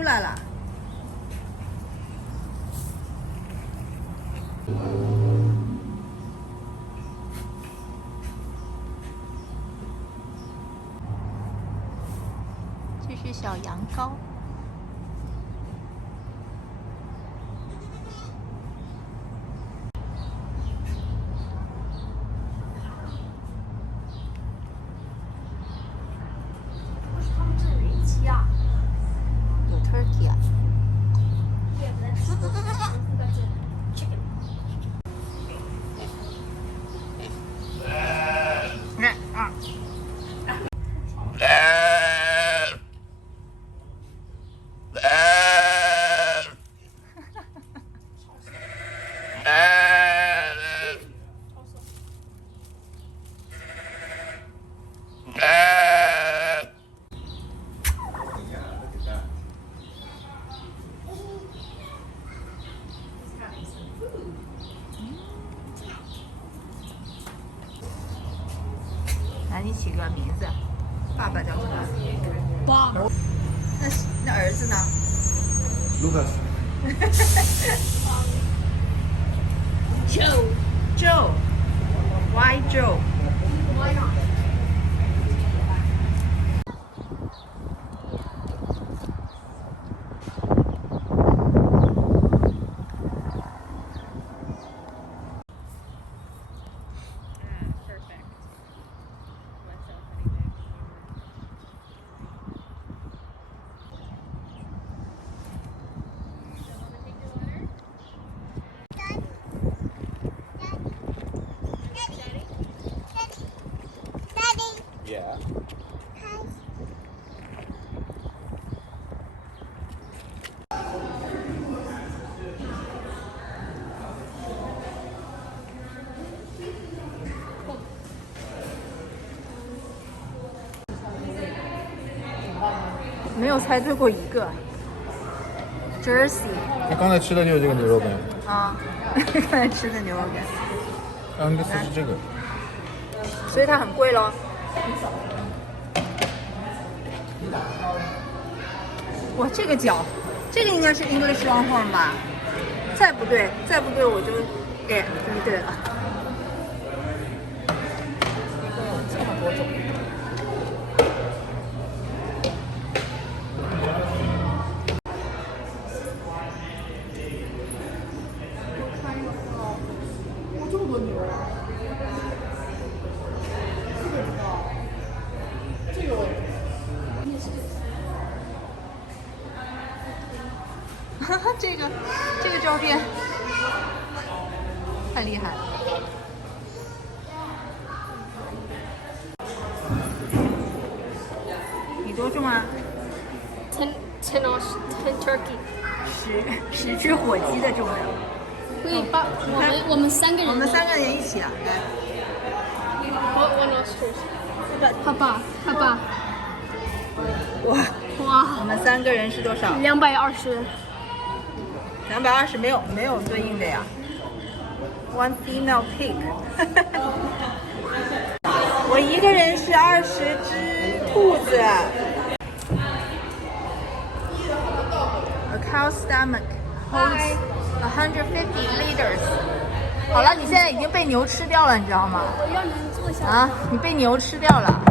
出来了。这是小羊羔。有 turkey 啊！赶紧起个名字，爸爸叫什么？爸。那儿子呢 Lucas。Joe。Why Joe？ Why not？ Yeah。没有猜对过一个。Jersey。我刚才吃的就是这个牛肉干。啊，刚才吃的牛肉干。应该是这个。所以它很贵咯。哇，这个脚，这个应该是 English Longhorn 吧？再不对我就真对了。一共有这么多种。哇，这么多牛啊！这个哈哈，这个照片太厉害了。你多重啊？10 turkey。10只火鸡的重量。可以爸，我们3个人。我们3个人一起啊，来。One ostrich。他爸。哇！我们3个人是多少220。220没有对应的呀。One female pig 。我一个人是20只兔子。A cow's stomach holds 150 liters。好了，你现在已经被牛吃掉了，你知道吗？我要能坐下。啊，你被牛吃掉了。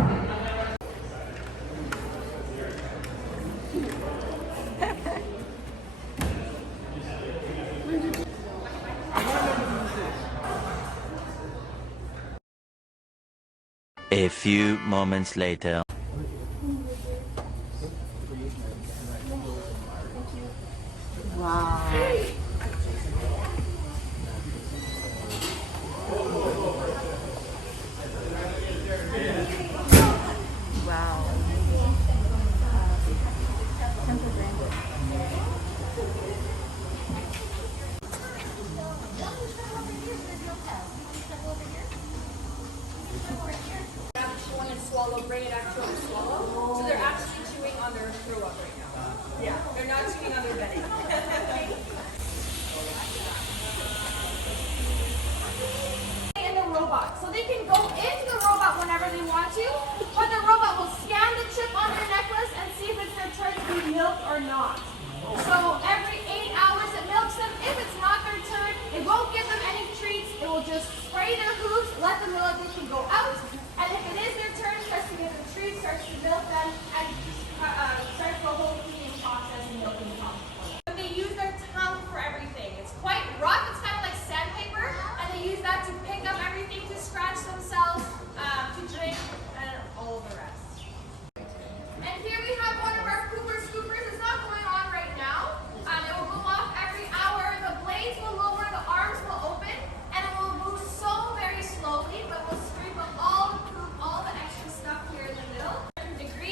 A few moments later. Wow. Wow. Swallow, bring it actually to swallow. So they're actually chewing on their throw up right now. Yeah, they're not chewing on their belly. In the robot, so they can go into the robot whenever they want to, but the robot will scan the chip on their necklace and see if it's their turn to be milked or not.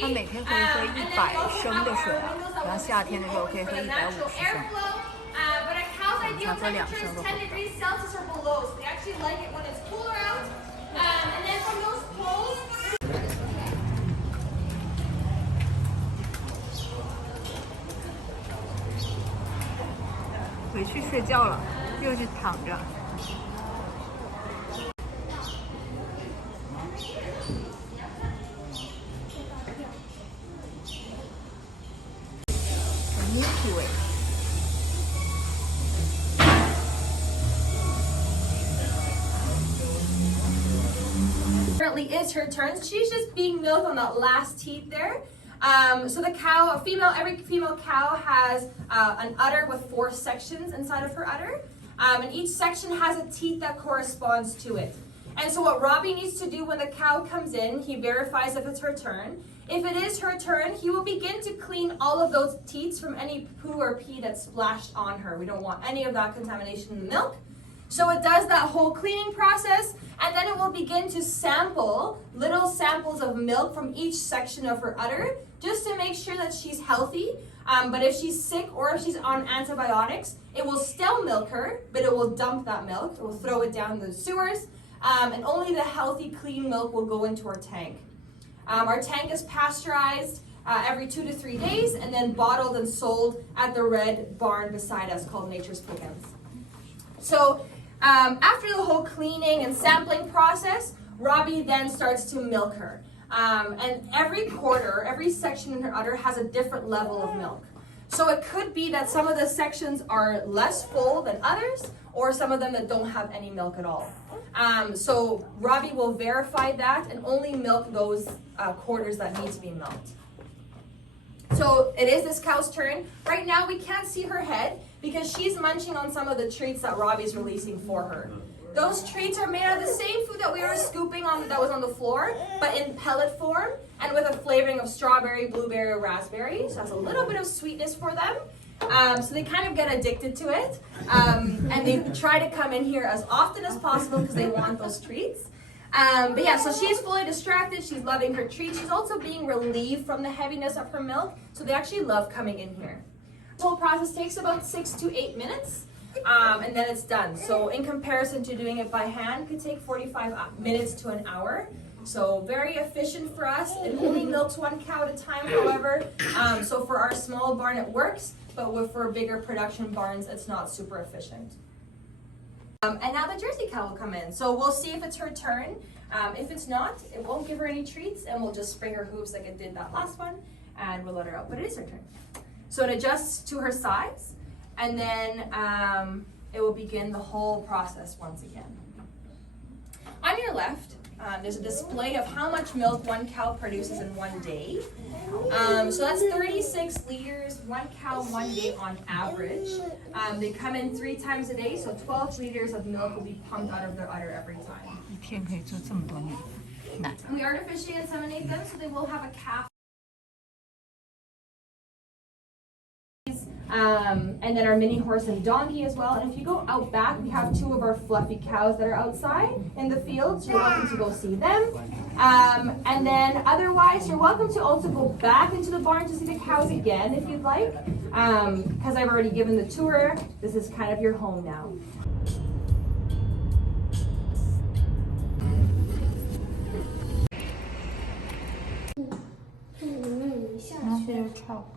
它每天可以喝100升的水，然后夏天的时候可以喝150升。 But a cow's ideal That's really temperature is awesome. 10 degrees Celsius or below, so they actually like it when it's cooler out. And then from those poles, 回去睡觉了，又去躺着。Milky Way。 currently is her turn. She's just being milked on that last teat there. So the cow, every female cow has an udder with 4 sections inside of her udder. And each section has a teat that corresponds to it. And so what Robbie needs to do when the cow comes in, he verifies if it's her turn. If it is her turn, he will begin to clean all of those teats from any poo or pee that's splashed on her. We don't want any of that contamination in the milk. So it does that whole cleaning process, and then it will begin to sample little samples of milk from each section of her udder, just to make sure that she's healthy. But if she's sick or if she's on antibiotics, it will still milk her, but it will dump that milk. It will throw it down the sewers, and only the healthy, clean milk will go into our tank. Our tank is pasteurized every 2 to 3 days, and then bottled and sold at the red barn beside us called Nature's Pickens. So after the whole cleaning and sampling process, Robbie then starts to milk her. And every quarter, every section in her udder has a different level of milk. So it could be that some of the sections are less full than others, or some of them that don't have any milk at all. So Robbie will verify that and only milk those quarters that need to be milked. So it is this cow's turn. Right now we can't see her head because she's munching on some of the treats that Robbie's releasing for her. Those treats are made out of the same food that we were scooping on that was on the floor, but in pellet form and with a flavoring of strawberry, blueberry, or raspberry. So that's a little bit of sweetness for them. So they kind of get addicted to it. And they try to come in here as often as possible because they want those treats. But yeah, so she's fully distracted. She's loving her treats. She's also being relieved from the heaviness of her milk. So they actually love coming in here. The whole process takes about 6 to 8 minutes. And then it's done. So in comparison to doing it by hand, it could take 45 minutes to an hour. So very efficient for us. It only milks 1 cow at a time, however. So for our small barn, it works. But for bigger production barns, it's not super efficient. And now the Jersey cow will come in. So we'll see if it's her turn. If it's not, it won't give her any treats, and we'll just spray her hooves like it did that last one, and we'll let her out. But it is her turn. So it adjusts to her size, and then it will begin the whole process once again. On your left, there's a display of how much milk 1 cow produces in 1 day. So that's 36 liters, 1 cow 1 day on average. They come in 3 times a day, so 12 liters of milk will be pumped out of their udder every time. 一天可以做这么多奶。 And we artificially inseminate them, so they will have a calf. And then our mini horse and donkey as well. And if you go out back, we have 2 of our fluffy cows that are outside in the field. So you're welcome to go see them. And then otherwise, you're welcome to also go back into the barn to see the cows again if you'd like. Because I've already given the tour, this is kind of your home now. Chopped.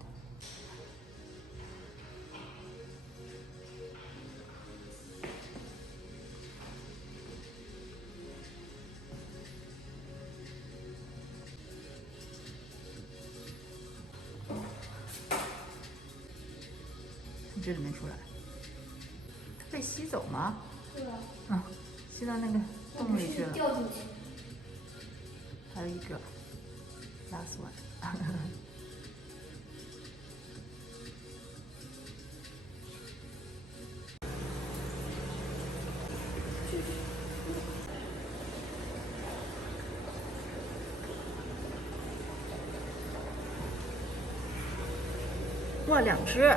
从这里面出来，它被吸走吗？对吧？嗯，吸到那个洞里去了。掉进去。还有一个 last one 。哇，2只。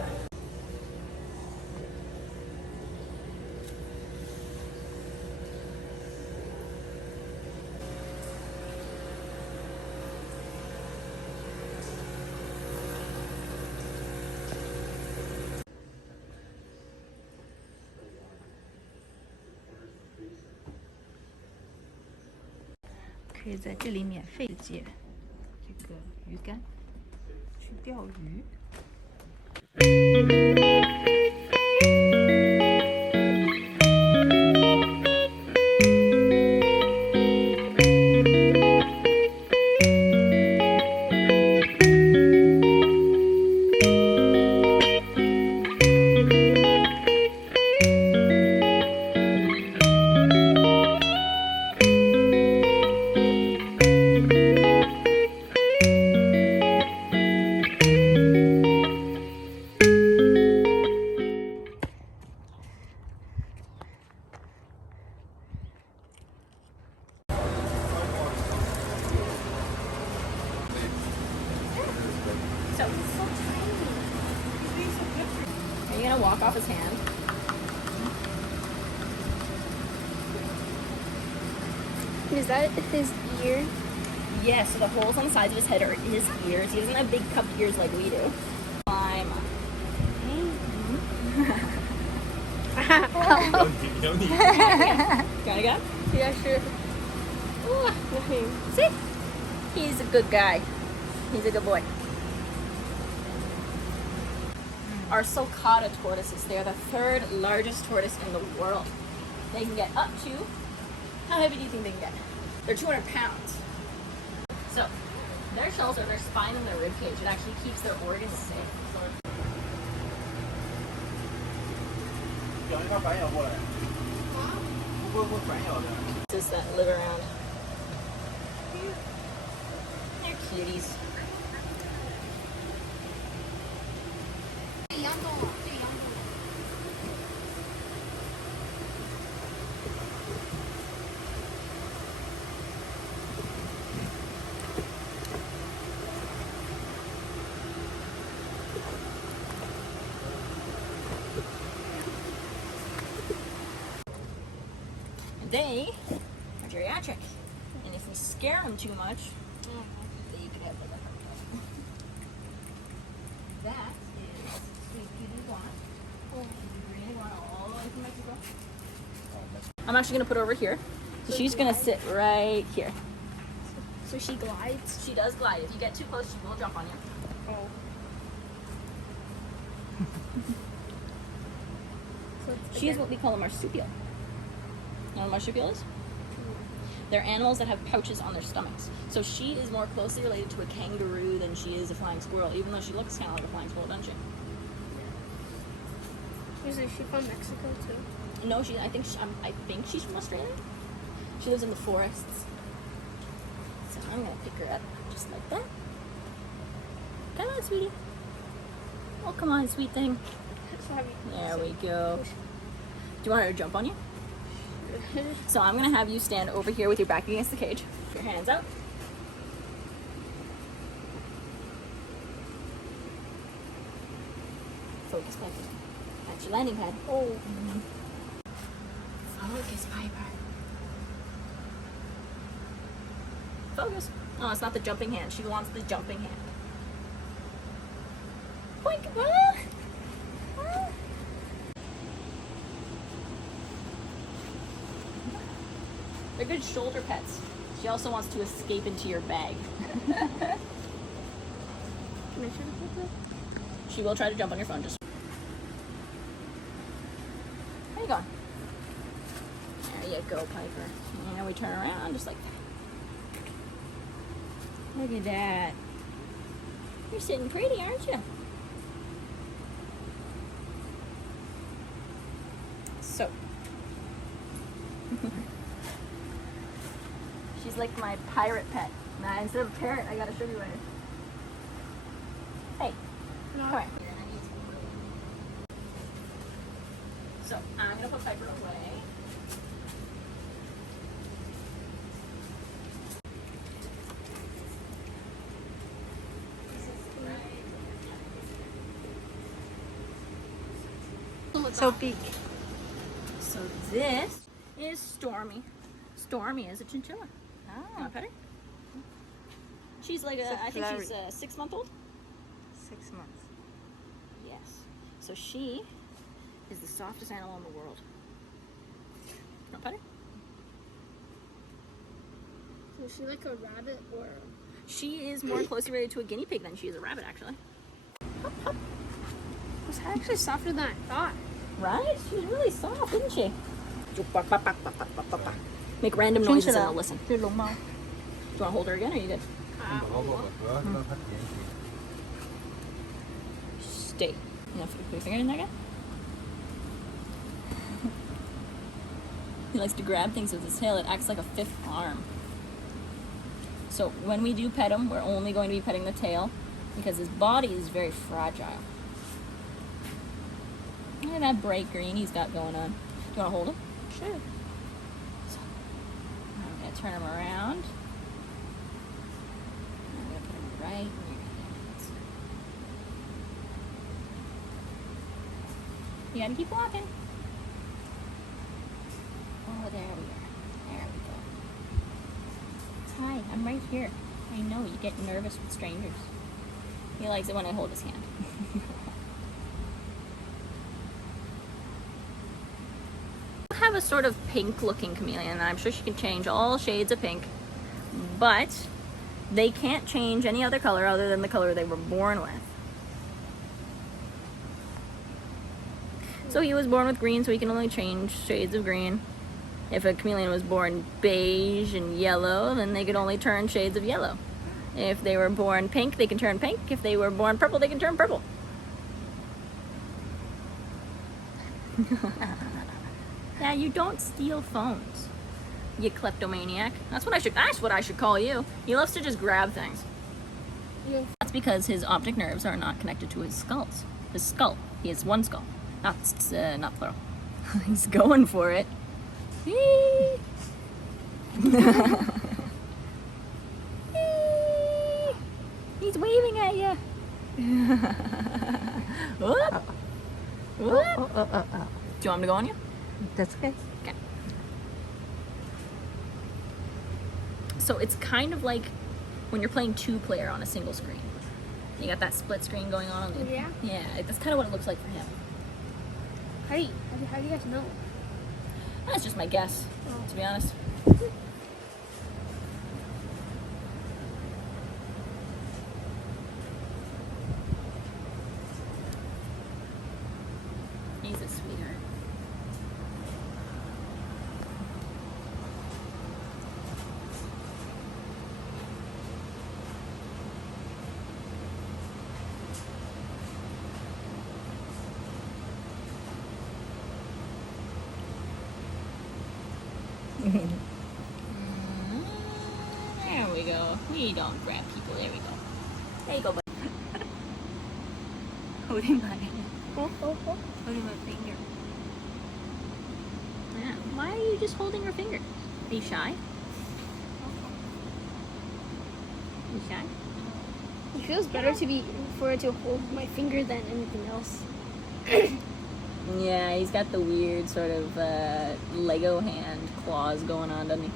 可以在这里免费借这个鱼竿去钓鱼。Are you gonna walk off his hand? Is that his ear? Yes, so the holes on the sides of his head are his ears. He doesn't have big cupped ears like we do. Climb. Gotta go? Yeah, sure. See? He's a good guy. He's a good boy. Our sulcata tortoises, they are the third largest tortoise in the world. They can get up to, how heavy do you think they can get? They're 200 pounds. So, their shells are their spine and their rib cage. It actually keeps their organs safe. Just that live around. They're cuties. They are geriatric, and if we scare them too much, they could have like a heart attack. That is sweet pea iguana. Green iguana all the way from Mexico. I'm actually gonna put her over here. So she's gonna sit right here. So she glides. She does glide. If you get too close, she will jump on you. Oh. She is what we call a marsupial. You know what a marsupial is? They're animals that have pouches on their stomachs. So she is more closely related to a kangaroo than she is a flying squirrel, even though she looks kind of like a flying squirrel, doesn't she? Is she from Mexico too? No, I think she's from Australia. She lives in the forests. So I'm gonna pick her up just like that. Come on, sweetie. Oh, come on, sweet thing. There we go. Do you want her to jump on you? So I'm gonna have you stand over here with your back against the cage. Your hands out. Focus, Piper. That's your landing pad. Oh. Focus, Piper. Focus. Oh, it's not the jumping hand. She wants the jumping hand. Boink. Ah. Ah. They're good shoulder pets. She also wants to escape into your bag. Can I try to put that? She will try to jump on your phone. Just. Where you going? There you go, Piper. And we turn around just like that. Look at that. You're sitting pretty, aren't you? So. She's like my pirate pet. Now, instead of a parrot, I gotta show you later. Hey, come here. So, I'm gonna put Piper away. So big. So this is Stormy. Stormy is a chinchilla. Ah, Pet her? She's like So I think she's flirty. 6 months old. 6 months. Yes. So she is the softest animal in the world. Want to pet her? Is she like a rabbit or? She is more closely related to a guinea pig than she is a rabbit, actually. It's actually softer than I thought. Right? She's really soft, isn't she? Make random noises and I'll listen. 这龙猫。 Do you want to hold her again, or are you good? 主要是让它甜一点。 Stay. You want to put your finger in there again? He likes to grab things with his tail. It acts like a fifth arm. So when we do pet him, we're only going to be petting the tail because his body is very fragile. Look at that bright green he's got going on. Do you want to hold him? Sure. So, I'm going to turn him around. I'm going to put him right near his. You got to keep walking. Oh, there we are. There we go. Hi, I'm right here. I know, you get nervous with strangers. He likes it when I hold his hand. I have a sort of pink looking chameleon, and I'm sure she can change all shades of pink, but they can't change any other color other than the color they were born with. So he was born with green, so he can only change shades of green. If a chameleon was born beige and yellow, then they could only turn shades of yellow. If they were born pink, they can turn pink. If they were born purple, they can turn purple. Yeah, you don't steal phones, you kleptomaniac. That's what I should call you. He loves to just grab things. Yeah. That's because his optic nerves are not connected to his skull. He has one skull, not plural. He's going for it. Whee! He's waving at you. Whoop. Whoop. Do you want him to go on you? That's okay. Okay. So it's kind of like when you're playing two-player on a single screen. You got that split screen going on. Yeah. Yeah, that's kind of what it looks like for him. How do you guys know? That's just my guess, to be honest. He's a sweetheart. There we go. We don't grab people. There we go. There you go, buddy. Holding my holding my finger. Yeah. Why are you just holding your finger? Are you shy? You shy? It feels better for it to hold my finger than anything else. Yeah, he's got the weird sort of Lego hand claws going on, doesn't he?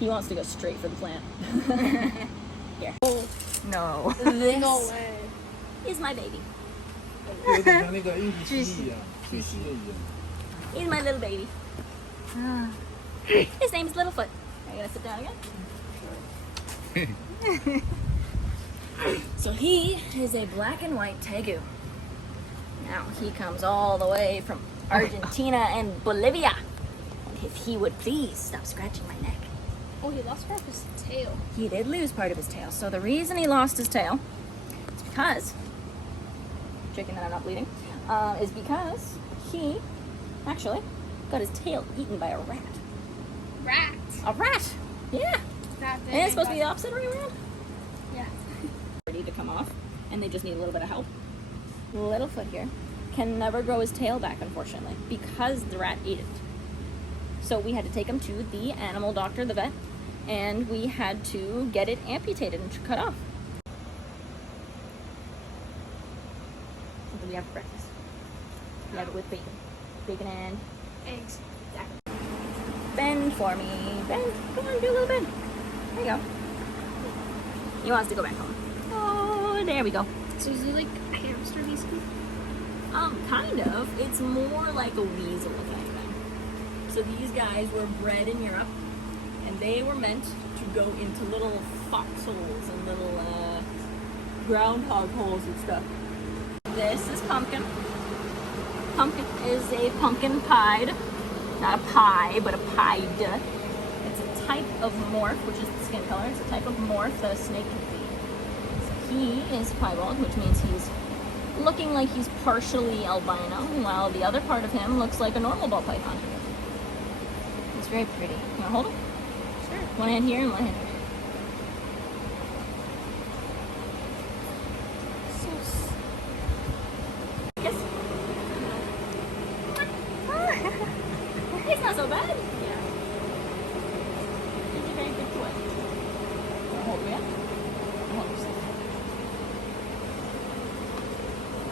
He wants to go straight for the plant. Here. No. This No way. is my baby. 有点像那个硬币一样，巨蜥一样。 He's my little baby. His name's Littlefoot. Are you gonna sit down again? So he is a black and white tegu. Now he comes all the way from Argentina and Bolivia. And if he would please stop scratching my neck. Oh, he lost part of his tail. He did lose part of his tail. So the reason he lost his tail is because, checking that I'm not bleeding, is because he actually got his tail eaten by a rat. Rat. A rat! Yeah! That big. And it's supposed to be the opposite way around. Yeah. Ready to come off, and they just need a little bit of help. Littlefoot here can never grow his tail back, unfortunately, because the rat ate it. So we had to take him to the animal doctor, the vet, and we had to get it amputated and cut off. What do we have for breakfast? We have it with bacon. bacon and Eggs. bend for me. Bend. Come on, do a little bend. There you go. He wants to go back home. Oh, there we go. So is it like a hamster basically? Kind of. It's more like a weasel, if anything. So these guys were bred in Europe, and they were meant to go into little foxholes and little groundhog holes and stuff. This is Pumpkin. Pumpkin is a pumpkin pied. Not a pie, but a pied. It's a type of morph, which is the skin color. It's a type of morph that a snake can be. So he is piebald, which means he's looking like he's partially albino, while the other part of him looks like a normal ball python. It's very pretty. You want to hold him? Sure. One hand here and one hand here. Yes. He's not so bad. Yeah. He's a very good boy. Hold me up. Hold yourself.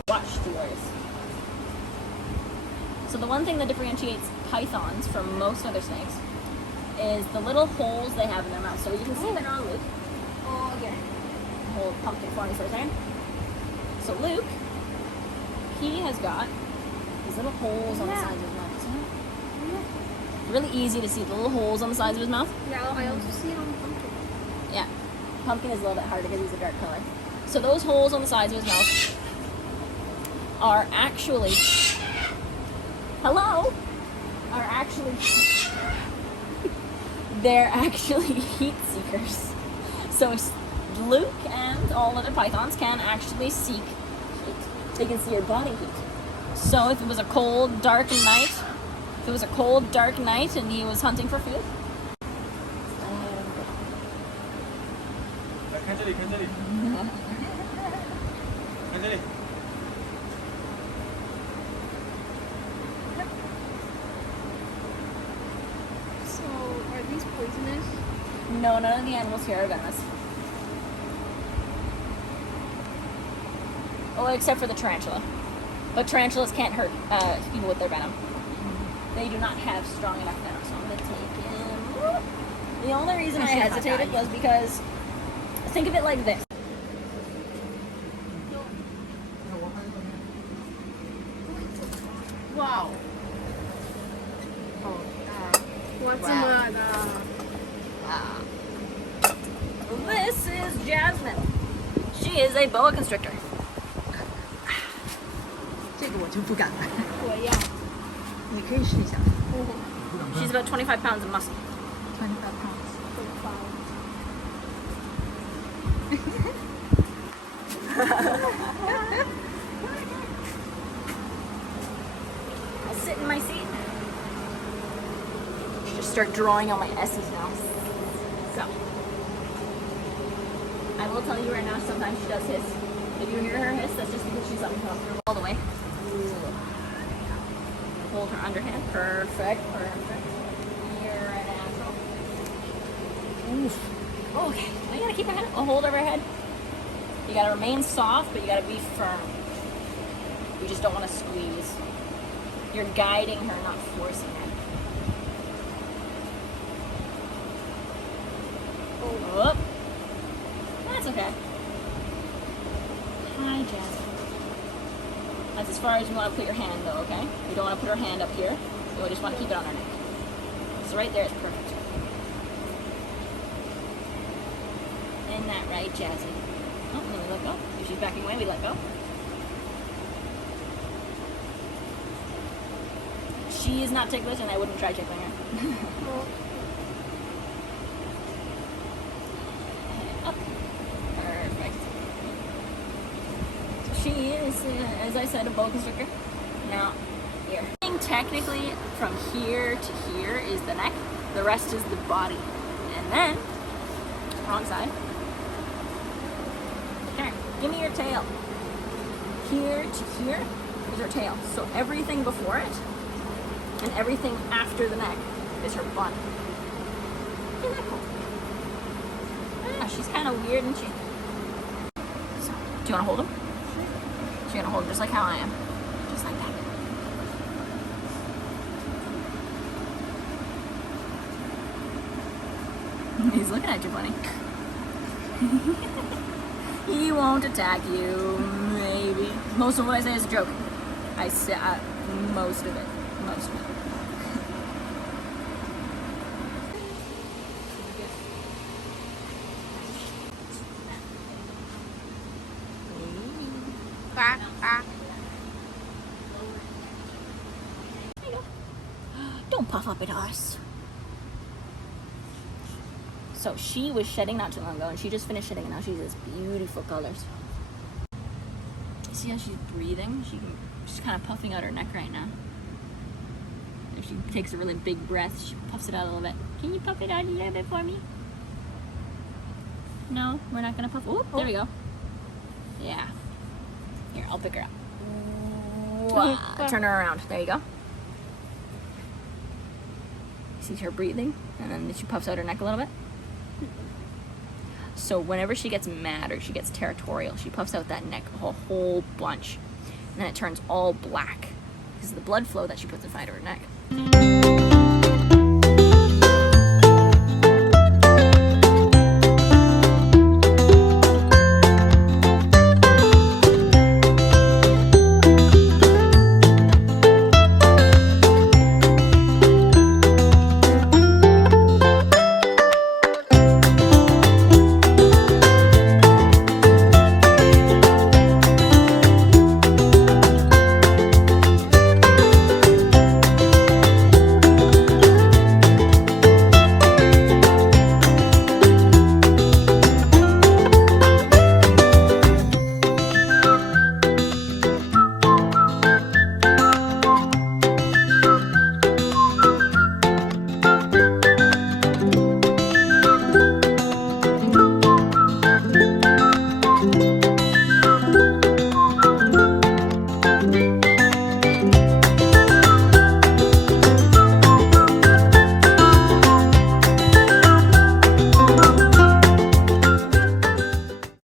Watch Steelers. So the one thing that differentiates pythons from most other snakes is the little holes they have in their mouth. So you can see they're on Luke. Oh, here. Hold Pumpkin for me for a second. So Luke, he has got these little holes on the sides of his mouth. Really easy to see the little holes on the sides of his mouth. Yeah, I also see it on Pumpkin. Yeah, Pumpkin is a little bit harder because he's a dark color. So those holes on the sides of his mouth are actually, they're actually heat seekers. So Luke and all other pythons can actually seek heat. They can see your body heat. So if it was a cold, dark night, and he was hunting for food, So are these poisonous? no, none of the animals here are venomous. Oh, except for the tarantula. But tarantulas can't hurt people with their venom. They do not have strong enough venom, so I'm going to take him. The only reason I hesitated was because, think of it like this. Wow. What's Wow. the This is Jasmine. She is a boa constrictor. 这个我就不敢了，我要你可以试一下。 She's about 25 pounds of muscle. 25 pounds. I'll sit in my seat. Just start drawing on my S's now. So, I will tell you right now, sometimes she does hiss. If you hear her hiss, that's just because she's uncomfortable all the way. Hold her underhand. Perfect. You're a natural. Okay, now you gotta keep her head, a hold over her head. You gotta remain soft, but you gotta be firm. You just don't want to squeeze. You're guiding her, not forcing her. Oh, that's okay. Hi, Jasmine. That's as far as you want to put your hand, though, okay? You don't want to put her hand up here. You just want to keep it on her neck. So right there is perfect. Isn't that right, Jazzy? Oh, then we let go. If she's backing away, we let go. She is not ticklish, and I wouldn't try tickling her. Up. Perfect. So she is, as I said, a boa constrictor. Now, here. Technically, from here to here is the neck. The rest is the body. And then, wrong side. Here, give me your tail. Here to here is her tail. So everything before it and everything after the neck is her bun. Isn't that cool? Yeah, she's kind of weird, isn't she? So, do you want to hold him? So you're going to hold him just like how I am. Just like that. He's looking at you funny. He won't attack you, maybe. Most of what I say is a joke. I say most of it. Most of it. Quack, quack. There you go. Don't puff up at us. So she was shedding not too long ago, and she just finished shedding, and now she's this beautiful colors. See how she's breathing? She's kind of puffing out her neck right now. If she takes a really big breath, she puffs it out a little bit. Can you puff it out a little bit for me? No, we're not gonna puff. Oh, there we go. Yeah. Here, I'll pick her up. Wow. Turn her around. There you go. See her breathing, and then she puffs out her neck a little bit. So whenever she gets mad or she gets territorial, she puffs out that neck a whole bunch, and then it turns all black because of the blood flow that she puts inside of her neck.